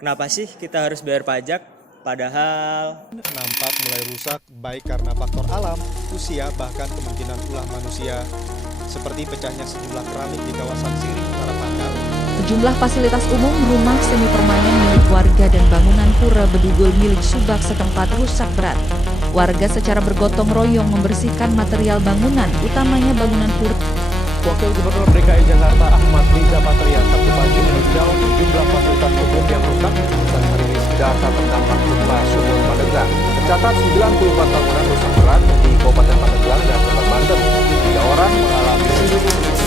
Kenapa sih kita harus bayar pajak? Padahal Nampak mulai rusak baik karena faktor alam, usia, bahkan kemungkinan ulah manusia. Seperti pecahnya sejumlah keramik di kawasan Siring Utara Pangkal. Sejumlah fasilitas umum, rumah semi permanen milik warga dan bangunan pura bedugul milik Subak setempat rusak berat. Warga secara bergotong royong membersihkan material bangunan, utamanya bangunan pura. Wakil Gubernur DKI Jakarta Ahmad Riza Patria Sabtu pagi meninjau sejumlah fasilitas umum yang rusak dan merilis data tentang gempa sumur Pandeglang. Tercatat 94 bangunan rusak berat di Kabupaten Pandeglang dan Kota Banten. 3 orang mengalami.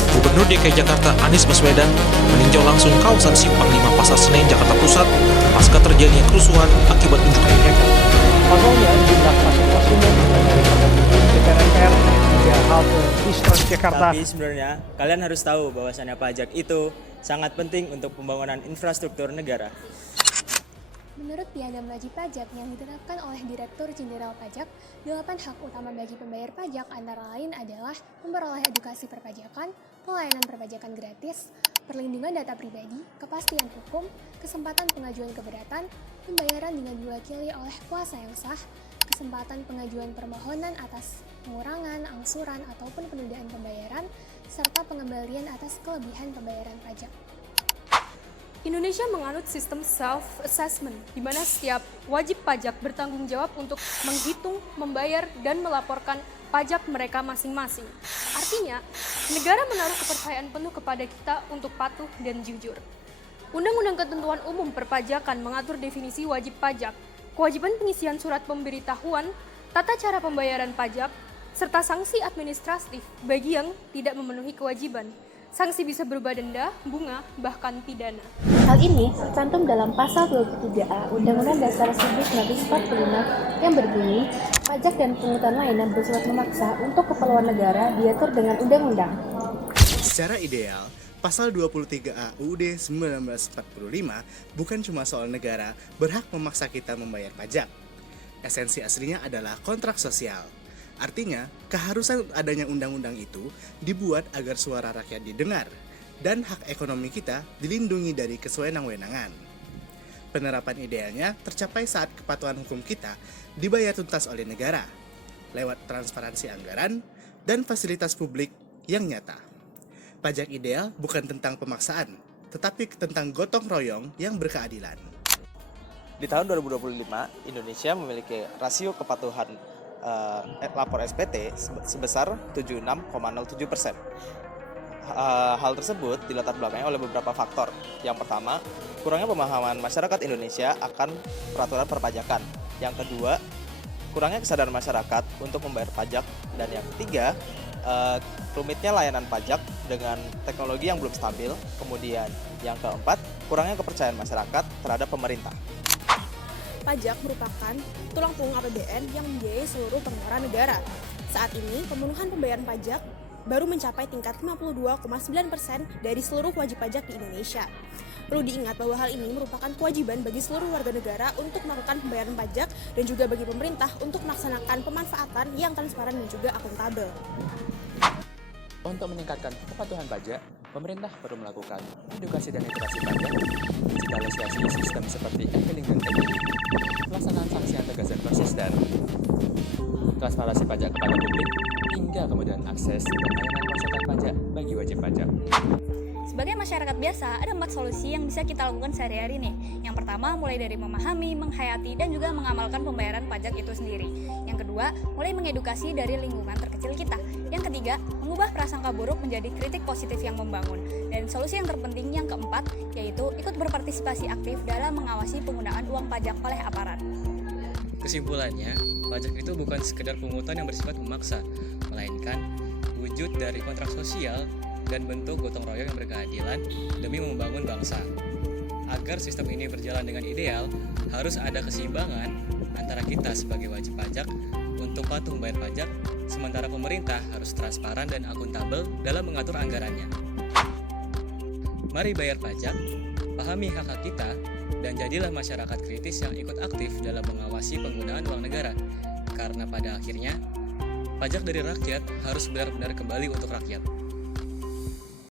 Gubernur DKI Jakarta Anies Baswedan meninjau langsung kawasan Simpang 5 Pasar Senen, Jakarta Pusat pasca terjadinya kerusuhan akibat unjuk rasa. Pasalnya jumlah fasilitas umum dari DPR MPR hingga halte bis Transjakarta. Tapi sebenarnya kalian harus tahu bahwasannya pajak itu sangat penting untuk pembangunan infrastruktur negara. Menurut Piagam Wajib Pajak yang ditetapkan oleh Direktur Jenderal Pajak, 8 hak utama bagi pembayar pajak antara lain adalah memperoleh edukasi perpajakan, pelayanan perpajakan gratis, perlindungan data pribadi, kepastian hukum, kesempatan pengajuan keberatan, pembayaran dengan diwakili oleh kuasa yang sah, kesempatan pengajuan permohonan atas pengurangan, angsuran, ataupun penundaan pembayaran, serta pengembalian atas kelebihan pembayaran pajak. Indonesia menganut sistem self-assessment, di mana setiap wajib pajak bertanggung jawab untuk menghitung, membayar, dan melaporkan pajak mereka masing-masing. Artinya, negara menaruh kepercayaan penuh kepada kita untuk patuh dan jujur. Undang-Undang Ketentuan Umum Perpajakan mengatur definisi wajib pajak, kewajiban pengisian surat pemberitahuan, tata cara pembayaran pajak, serta sanksi administratif bagi yang tidak memenuhi kewajiban. Sanksi bisa berupa denda, bunga, bahkan pidana. Hal ini tercantum dalam Pasal 23A Undang-Undang Dasar 1945 yang berbunyi, pajak dan pungutan lain yang bersifat memaksa untuk keperluan negara diatur dengan undang-undang. Secara ideal, Pasal 23A UUD 1945 bukan cuma soal negara berhak memaksa kita membayar pajak. Esensi aslinya adalah kontrak sosial. Artinya, keharusan adanya undang-undang itu dibuat agar suara rakyat didengar dan hak ekonomi kita dilindungi dari kesewenang-wenangan. Penerapan idealnya tercapai saat kepatuhan hukum kita dibayar tuntas oleh negara lewat transparansi anggaran dan fasilitas publik yang nyata. Pajak ideal bukan tentang pemaksaan, tetapi tentang gotong royong yang berkeadilan. Di tahun 2025, Indonesia memiliki rasio kepatuhan lapor SPT sebesar 76,07%. Hal tersebut dilatar belakangi oleh beberapa faktor. Yang pertama, kurangnya pemahaman masyarakat Indonesia akan peraturan perpajakan. Yang kedua, kurangnya kesadaran masyarakat untuk membayar pajak. Dan yang ketiga, rumitnya layanan pajak dengan teknologi yang belum stabil. Kemudian yang keempat, kurangnya kepercayaan masyarakat terhadap pemerintah. Pajak merupakan tulang punggung APBN yang membiayai seluruh pengeluaran negara. Saat ini, pemenuhan pembayaran pajak baru mencapai tingkat 52,9% dari seluruh wajib pajak di Indonesia. Perlu diingat bahwa hal ini merupakan kewajiban bagi seluruh warga negara untuk melakukan pembayaran pajak dan juga bagi pemerintah untuk melaksanakan pemanfaatan yang transparan dan juga akuntabel. Untuk meningkatkan kepatuhan pajak, pemerintah perlu melakukan edukasi dan literasi pajak, digitalisasi sistem seperti e-filing dan e-billing, pelaksanaan sanksi yang tegas dan konsisten, transparansi pajak kepada publik, hingga kemudian akses dan layanan konsultan pajak bagi wajib pajak. Sebagai masyarakat biasa, ada 4 solusi yang bisa kita lakukan sehari-hari nih. Yang pertama, mulai dari memahami, menghayati, dan juga mengamalkan pembayaran pajak itu sendiri. Yang kedua, mulai mengedukasi dari lingkungan terkecil kita. Yang ketiga, mengubah prasangka buruk menjadi kritik positif yang membangun. Dan solusi yang terpenting yang keempat, yaitu ikut berpartisipasi aktif dalam mengawasi penggunaan uang pajak oleh aparat. Kesimpulannya, pajak itu bukan sekedar pungutan yang bersifat memaksa, melainkan wujud dari kontrak sosial dan bentuk gotong royong yang berkeadilan demi membangun bangsa. Agar sistem ini berjalan dengan ideal, harus ada keseimbangan antara kita sebagai wajib pajak untuk patuh membayar pajak, sementara pemerintah harus transparan dan akuntabel dalam mengatur anggarannya. Mari bayar pajak, pahami hak-hak kita, dan jadilah masyarakat kritis yang ikut aktif dalam mengawasi penggunaan uang negara. Karena pada akhirnya, pajak dari rakyat harus benar-benar kembali untuk rakyat.